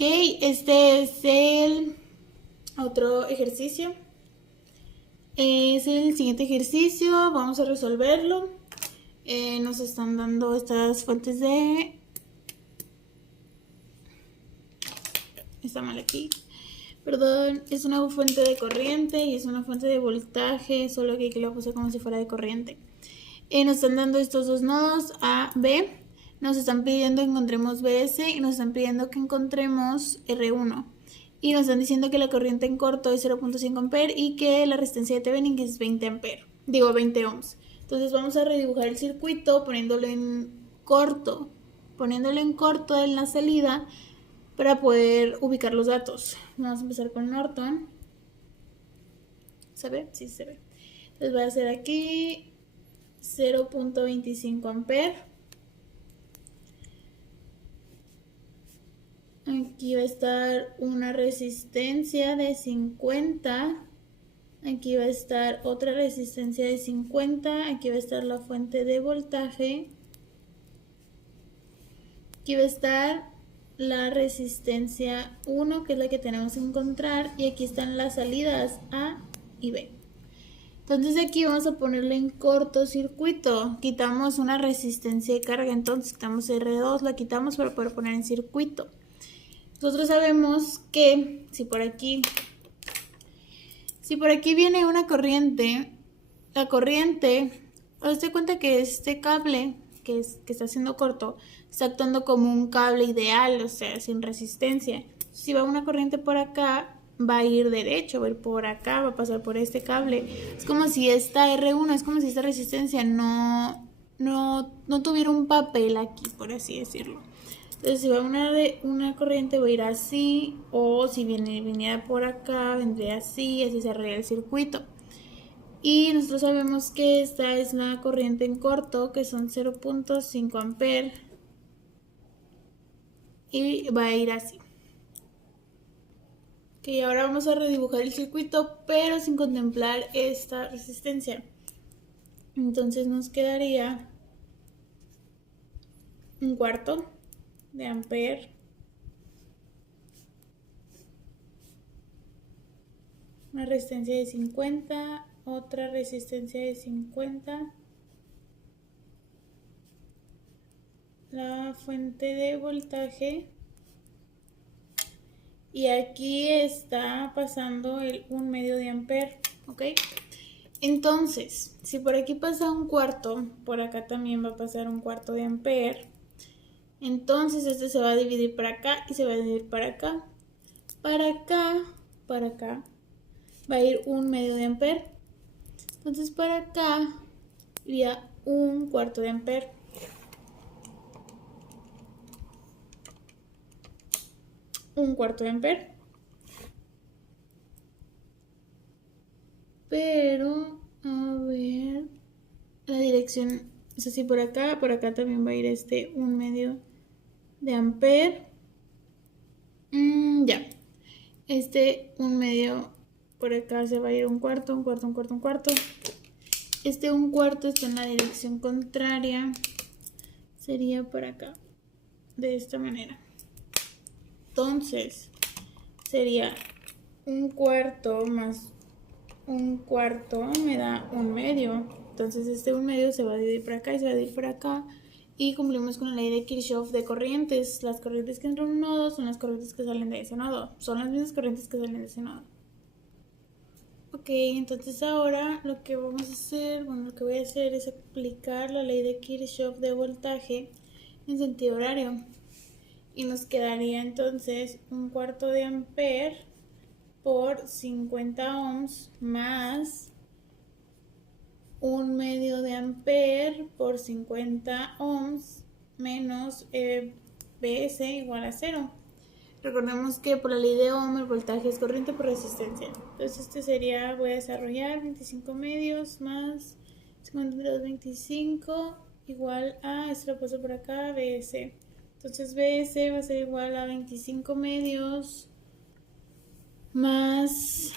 Ok, este es el otro ejercicio. Es el siguiente ejercicio, vamos a resolverlo. Nos están dando estas fuentes de... Está mal aquí. Perdón, es una fuente de corriente y es una fuente de voltaje, solo que aquí lo puse como si fuera de corriente. Nos están dando estos dos nodos A, B. Nos están pidiendo que encontremos BS y nos están pidiendo que encontremos R1. Y nos están diciendo que la corriente en corto es 0.5 A y que la resistencia de Thevenin es 20 A. Digo, 20 ohms. Entonces vamos a redibujar el circuito poniéndolo en corto. Poniéndolo en corto en la salida para poder ubicar los datos. Vamos a empezar con Norton. ¿Se ve? Sí, se ve. Entonces voy a hacer aquí 0.25 amperes. Aquí va a estar una resistencia de 50. Aquí va a estar otra resistencia de 50. Aquí va a estar la fuente de voltaje. Aquí va a estar la resistencia 1, que es la que tenemos que encontrar. Y aquí están las salidas A y B. Entonces aquí vamos a ponerle en cortocircuito. Quitamos una resistencia de carga, entonces quitamos R2, la quitamos para poder poner en circuito. Nosotros sabemos que si por aquí viene una corriente, la corriente, os doy cuenta que este cable que está haciendo corto está actuando como un cable ideal, o sea, sin resistencia. Si va una corriente por acá, va a ir derecho, va a ir por acá, va a pasar por este cable. Es como si esta R1, es como si esta resistencia no tuviera un papel aquí, por así decirlo. Entonces si va una corriente va a ir así, o si viniera por acá, vendría así, así se arregla el circuito. Y nosotros sabemos que esta es la corriente en corto, que son 0.5 amperes. Y va a ir así. Ok, ahora vamos a redibujar el circuito, pero sin contemplar esta resistencia. Entonces nos quedaría un cuarto de amper, una resistencia de 50, otra resistencia de 50, la fuente de voltaje, y aquí está pasando el 1 medio de amper, ¿ok? Entonces, si por aquí pasa un cuarto, por acá también va a pasar un cuarto de amper. Entonces este se va a dividir para acá y se va a dividir para acá. Para acá, para acá, va a ir 1 medio de amper. Entonces para acá iría un cuarto de amper. Un cuarto de amper. Pero, a ver, la dirección es así por acá también va a ir este 1 medio de amper. Ya. Este 1 medio por acá se va a ir un cuarto, un cuarto, un cuarto, un cuarto. Este 1 cuarto está en la dirección contraria. Sería por acá. De esta manera. Entonces, sería 1 cuarto más 1 cuarto me da 1 medio. Entonces este 1 medio se va a dividir por acá y se va a dividir por acá. Y cumplimos con la ley de Kirchhoff de corrientes. Las corrientes que entran en un nodo son las corrientes que salen de ese nodo. Son las mismas corrientes que salen de ese nodo. Ok, entonces ahora lo que vamos a hacer, lo que voy a hacer es aplicar la ley de Kirchhoff de voltaje en sentido horario. Y nos quedaría entonces un cuarto de amper por 50 ohms más 1 medio de amper por 50 ohms menos BS igual a 0. Recordemos que por la ley de Ohm el voltaje es corriente por resistencia. Entonces este sería, voy a desarrollar 25 medios más 52, 25 igual a, esto lo paso por acá, BS. Entonces BS va a ser igual a 25 medios más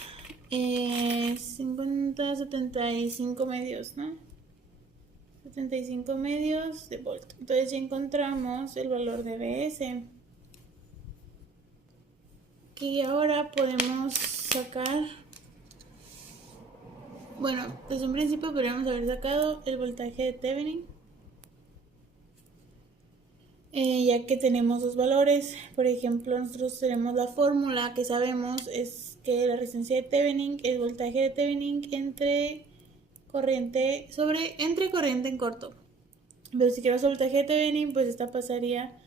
50, 75 medios, ¿no? 75 medios de volt. Entonces ya encontramos el valor de BS. Y ahora podemos sacar, bueno, desde un principio podríamos haber sacado el voltaje de Thevenin, ya que tenemos dos valores. Por ejemplo, nosotros tenemos la fórmula que sabemos es que la resistencia de Thevenin es voltaje de Thevenin entre corriente en corto. Pero si quiero el voltaje de Thevenin, pues esta pasaría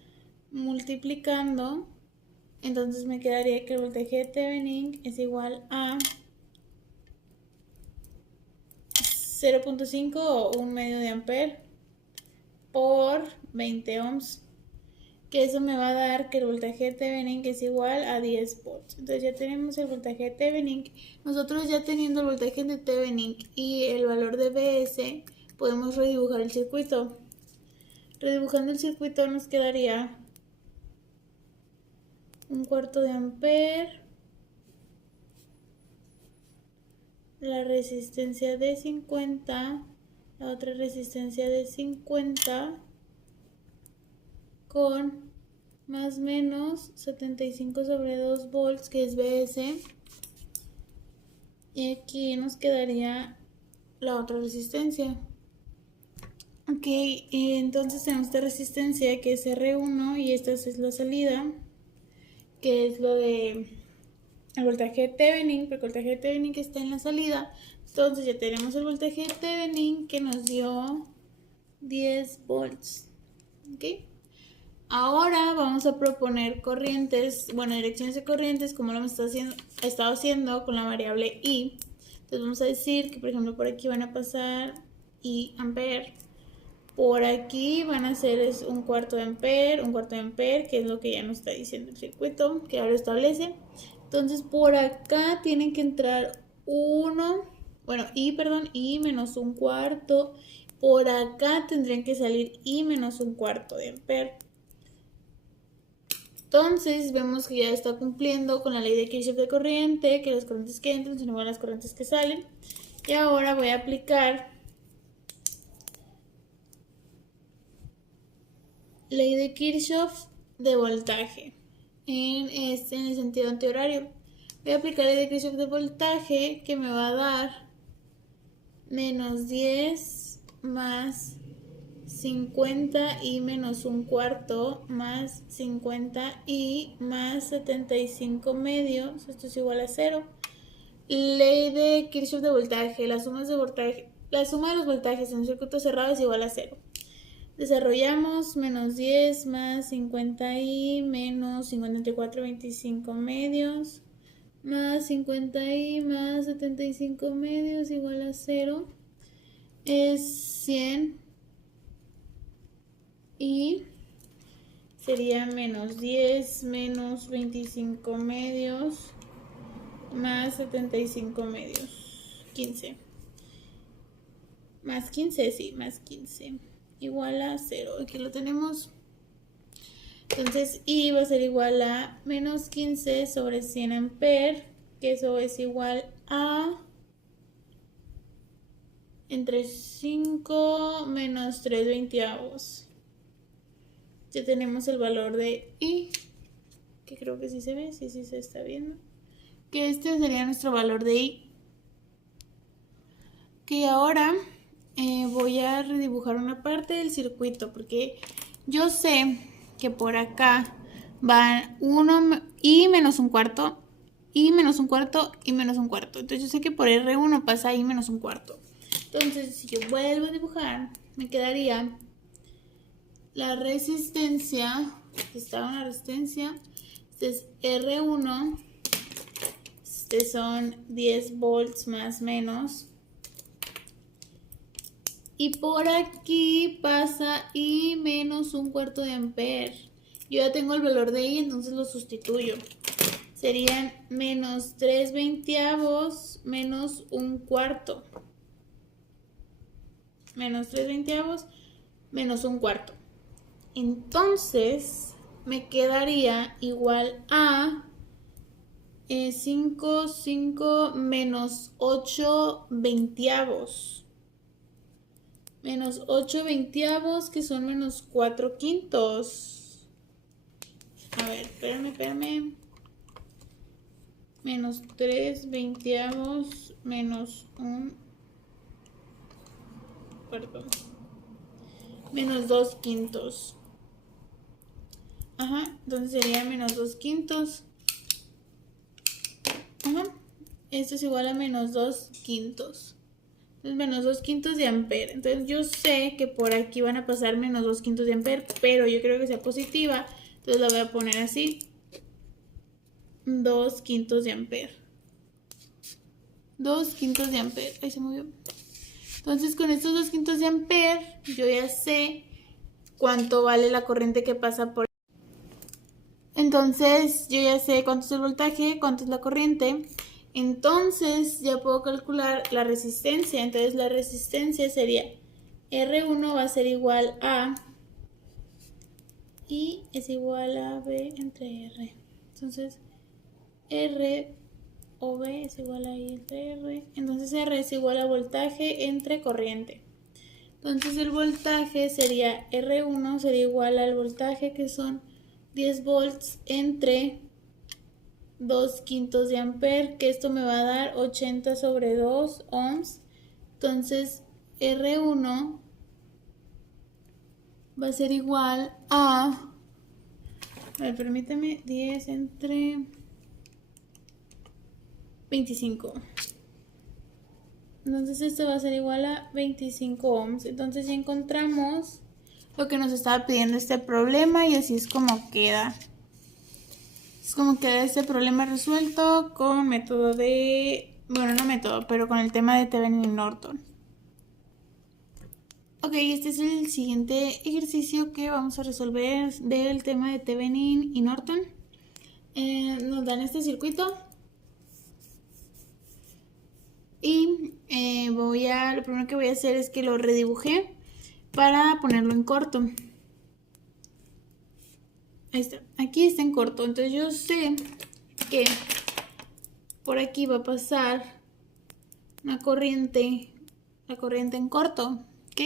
multiplicando. Entonces me quedaría que el voltaje de Thevenin es igual a 0.5 o 1 medio de ampere por 20 ohms. Que eso me va a dar que el voltaje de Thevenin es igual a 10 volts. Entonces ya tenemos el voltaje de Thevenin. Nosotros ya teniendo el voltaje de Thevenin y el valor de Vs, podemos redibujar el circuito. Redibujando el circuito nos quedaría 1/4 de ampere, la resistencia de 50, la otra resistencia de 50 con más o menos 75 sobre 2 volts, que es Vs, y aquí nos quedaría la otra resistencia. Ok, y entonces tenemos esta resistencia que es R1 y esta es la salida, que es lo de el voltaje de Thevenin, porque el voltaje de Thevenin que está en la salida. Entonces ya tenemos el voltaje de Thevenin que nos dio 10 volts. ¿Ok? Ahora vamos a proponer corrientes, bueno, direcciones de corrientes, como lo hemos estado haciendo con la variable I. Entonces vamos a decir que, por ejemplo, por aquí van a pasar I ampere. Por aquí van a ser 1/4 de ampere, que es lo que ya nos está diciendo el circuito, que ahora establece. Entonces por acá tienen que entrar I menos 1/4. Por acá tendrían que salir I menos 1/4 de ampere. Entonces vemos que ya está cumpliendo con la ley de Kirchhoff de corriente, que las corrientes que entran son igual a las corrientes que salen. Y ahora voy a aplicar ley de Kirchhoff de voltaje en el sentido antihorario. Voy a aplicar ley de Kirchhoff de voltaje, que me va a dar menos 10 más 50 y menos 1/4 más 50 y más 75 medios. Esto es igual a 0. Ley de Kirchhoff de voltaje. La suma de los voltajes en un circuito cerrado es igual a 0. Desarrollamos menos 10 más 50 y menos 54, 25 medios, más 50 y más 75 medios igual a 0. Es 100 y sería menos 10 menos 25 medios más 75 medios, 15. Más 15, sí, más 15. Igual a 0. Aquí lo tenemos. Entonces I va a ser igual a menos 15 sobre 100 ampere, que eso es igual a entre 5 menos 3 veinteavos. Ya tenemos el valor de I, que creo que sí se ve, sí se está viendo, que este sería nuestro valor de I. Que ahora voy a redibujar una parte del circuito, porque yo sé que por acá van 1 I menos 1/4, I menos 1/4 y menos 1/4. Entonces yo sé que por R1 pasa I menos 1/4. Entonces si yo vuelvo a dibujar, me quedaría la resistencia, esta una resistencia, este es R1, este son 10 volts más menos. Y por aquí pasa I menos 1/4 de ampere. Yo ya tengo el valor de I, entonces lo sustituyo. Serían menos 3 veinteavos menos 1/4. Menos 3 veinteavos menos 1/4. Entonces me quedaría igual a 5 menos 8 veinteavos. Menos 8 veinteavos, que son menos 4/5. A ver, espérame. menos 3 veinteavos menos menos 2 quintos. Ajá, entonces sería menos 2 quintos. Ajá, esto es igual a menos 2 quintos. Entonces menos 2 quintos de ampere. Entonces yo sé que por aquí van a pasar menos 2 quintos de ampere, pero yo creo que sea positiva. Entonces la voy a poner así. 2 quintos de ampere. 2 quintos de ampere. Ahí se movió. Entonces con estos 2 quintos de ampere yo ya sé cuánto vale la corriente que pasa por. Entonces yo ya sé cuánto es el voltaje, cuánto es la corriente. Entonces ya puedo calcular la resistencia. Entonces la resistencia sería R1 va a ser igual a I es igual a B entre R. Entonces R o B es igual a I entre R. Entonces R es igual a voltaje entre corriente. Entonces el voltaje sería R1 sería igual al voltaje que son 10 volts entre 2 quintos de ampere, que esto me va a dar 80 sobre 2 ohms. Entonces R1 va a ser igual a ver, permítame, 10 entre 25. Entonces esto va a ser igual a 25 ohms. Entonces ya encontramos lo que nos estaba pidiendo este problema y así es como queda. Es como queda este problema resuelto con método de... Bueno, no método, pero con el tema de Thevenin y Norton. Ok, este es el siguiente ejercicio que vamos a resolver del tema de Thevenin y Norton. Nos dan este circuito. Y lo primero que voy a hacer es que lo redibujé para ponerlo en corto. Ahí está, aquí está en corto. Entonces yo sé que por aquí va a pasar una corriente, la corriente en corto. ¿Ok?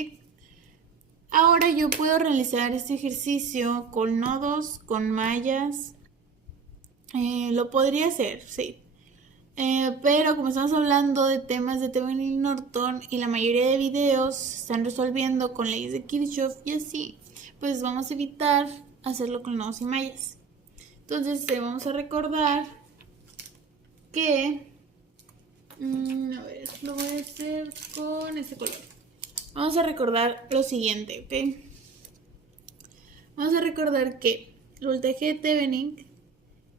Ahora yo puedo realizar este ejercicio con nodos, con mallas. Lo podría hacer, sí. Pero como estamos hablando de temas de Thevenin y Norton y la mayoría de videos se están resolviendo con leyes de Kirchhoff y así, pues vamos a evitar hacerlo con nodos y mallas. Entonces vamos a recordar que, a ver, lo voy a hacer con este color. Vamos a recordar lo siguiente, ¿ok? Vamos a recordar que el voltaje de Thevenin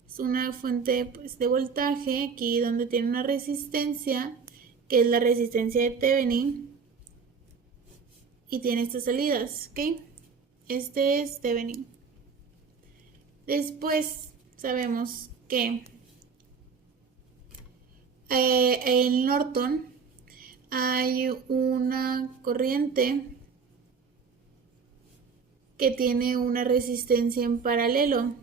es una fuente pues, de voltaje aquí donde tiene una resistencia que es la resistencia de Thevenin y tiene estas salidas, ¿ok? Este es Thevenin. Después sabemos que en Norton hay una corriente que tiene una resistencia en paralelo,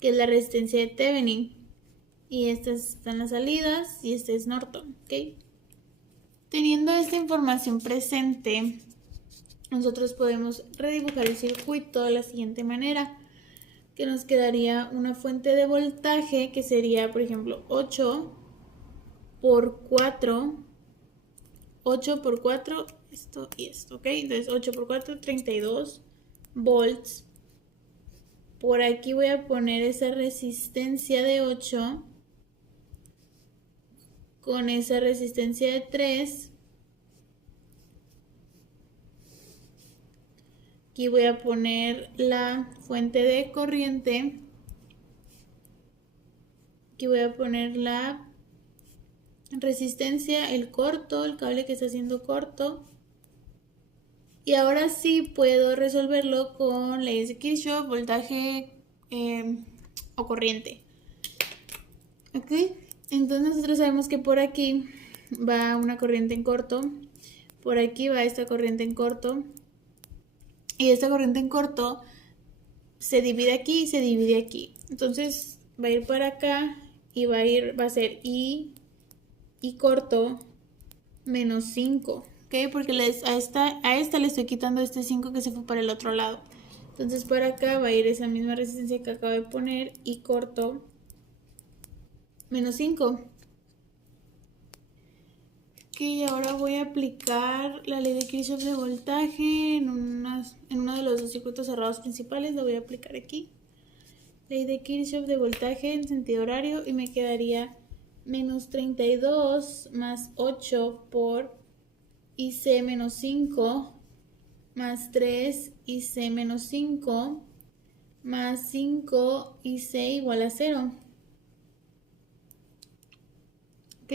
que es la resistencia de Thevenin. Y estas están las salidas y este es Norton, ¿ok? Teniendo esta información presente, nosotros podemos redibujar el circuito de la siguiente manera, que nos quedaría una fuente de voltaje que sería, por ejemplo, 8 por 4, 8 por 4, esto y esto, ¿ok? Entonces 8 por 4, 32 volts. Por aquí voy a poner esa resistencia de 8 con esa resistencia de 3. Aquí voy a poner la fuente de corriente. Aquí voy a poner la resistencia, el corto, el cable que está haciendo corto. Y ahora sí puedo resolverlo con leyes de Kirchhoff, voltaje o corriente. ¿Ok? Entonces nosotros sabemos que por aquí va una corriente en corto. Por aquí va esta corriente en corto. Y esta corriente en corto se divide aquí y se divide aquí. Entonces va a ir para acá y va a ser I corto menos 5. ¿Ok? Porque a esta le estoy quitando este 5 que se fue para el otro lado. Entonces por acá va a ir esa misma resistencia que acabo de poner, I corto menos 5. Ok, ahora voy a aplicar la ley de Kirchhoff de voltaje en uno de los dos circuitos cerrados principales. Lo voy a aplicar aquí. Ley de Kirchhoff de voltaje en sentido horario y me quedaría menos 32 más 8 por IC menos 5 más 3 IC menos 5 más 5 IC igual a 0. Ok.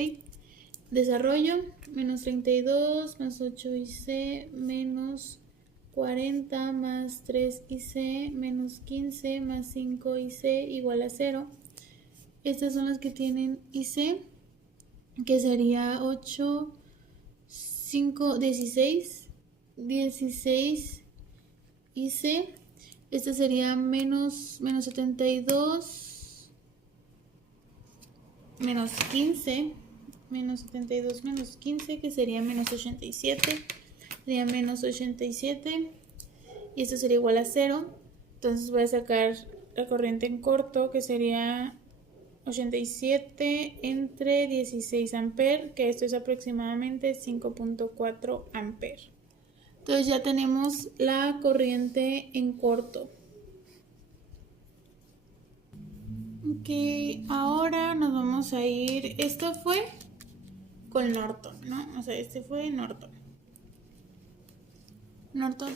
Desarrollo, menos 32 más 8 IC menos 40 más 3 IC menos 15 más 5 IC igual a 0. Estas son las que tienen IC, que sería 8, 5, 16 IC. Esta sería menos 72 menos 15. Menos 72 menos 15, que sería menos 87. Sería menos 87. Y esto sería igual a 0. Entonces voy a sacar la corriente en corto, que sería 87 entre 16 amperes, que esto es aproximadamente 5.4 amperes. Entonces ya tenemos la corriente en corto. Ok, ahora nos vamos a ir. Esto fue con Norton, ¿no? O sea, este fue Norton.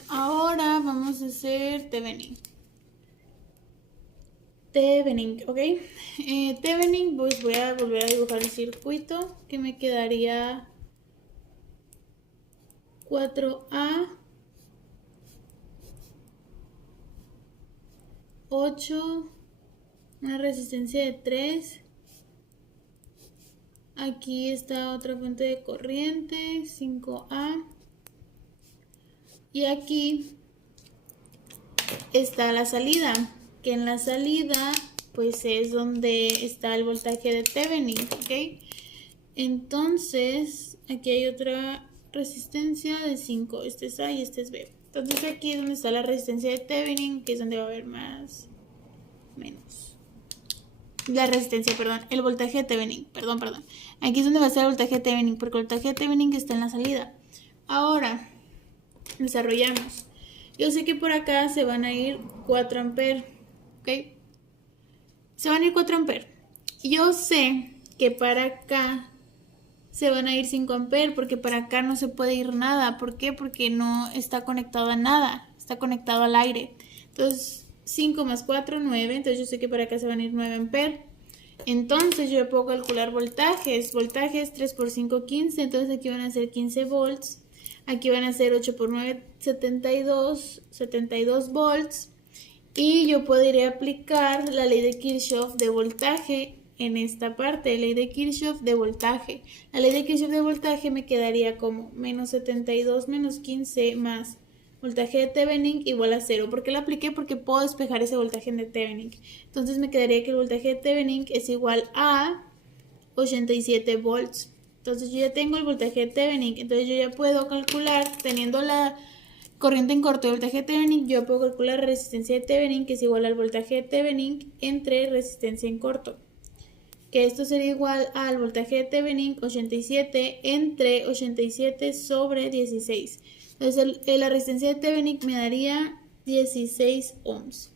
Ahora vamos a hacer Thevenin. ¿Ok? Thevenin, pues voy a volver a dibujar el circuito, que me quedaría 4A, 8, una resistencia de 3. Aquí está otra fuente de corriente, 5A. Y aquí está la salida, que en la salida pues es donde está el voltaje de Thevenin, ¿ok? Entonces aquí hay otra resistencia de 5, este es A y este es B. Entonces aquí es donde está la resistencia de Thevenin, que es donde va a haber más, menos. La resistencia, perdón, el voltaje de Thevenin, perdón. Aquí es donde va a estar el voltaje de Thevenin, porque el voltaje de Thevenin está en la salida. Ahora, desarrollamos. Yo sé que por acá se van a ir 4 amperes, ¿ok? Se van a ir 4 amperes. Yo sé que para acá se van a ir 5 amperes, porque para acá no se puede ir nada. ¿Por qué? Porque no está conectado a nada, está conectado al aire. Entonces 5 más 4, 9, entonces yo sé que para acá se van a ir 9 amperes. Entonces yo puedo calcular voltajes. Voltajes 3 por 5, 15, entonces aquí van a ser 15 volts. Aquí van a ser 8 por 9, 72 volts. Y yo podría aplicar la ley de Kirchhoff de voltaje en esta parte, ley de Kirchhoff de voltaje. La ley de Kirchhoff de voltaje me quedaría como menos 72 menos 15 más voltaje de Thevenin igual a 0. ¿Por qué la apliqué? Porque puedo despejar ese voltaje de Thevenin. Entonces me quedaría que el voltaje de Thevenin es igual a 87 volts. Entonces yo ya tengo el voltaje de Thevenin. Entonces yo ya puedo calcular, teniendo la corriente en corto y voltaje de Thevenin, yo puedo calcular la resistencia de Thevenin, que es igual al voltaje de Thevenin entre resistencia en corto. Que esto sería igual al voltaje de Thevenin, 87 entre 87 sobre 16. Entonces la resistencia de Thevenin me daría 16 ohms.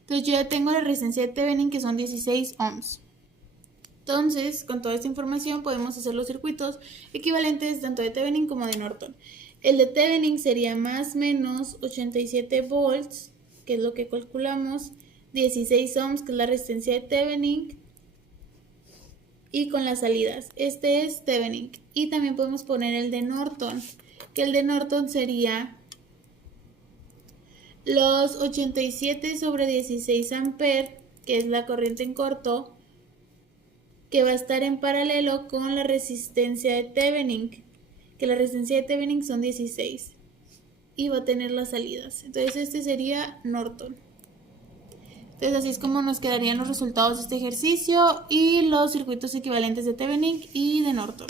Entonces yo ya tengo la resistencia de Thevenin, que son 16 ohms. Entonces, con toda esta información podemos hacer los circuitos equivalentes tanto de Thevenin como de Norton. El de Thevenin sería más menos 87 volts, que es lo que calculamos, 16 ohms, que es la resistencia de Thevenin, y con las salidas. Este es Thevenin. Y también podemos poner el de Norton, que el de Norton sería los 87 sobre 16 amperes, que es la corriente en corto, que va a estar en paralelo con la resistencia de Thevenin, que la resistencia de Thevenin son 16 y va a tener las salidas. Entonces este sería Norton. Entonces así es como nos quedarían los resultados de este ejercicio y los circuitos equivalentes de Thevenin y de Norton.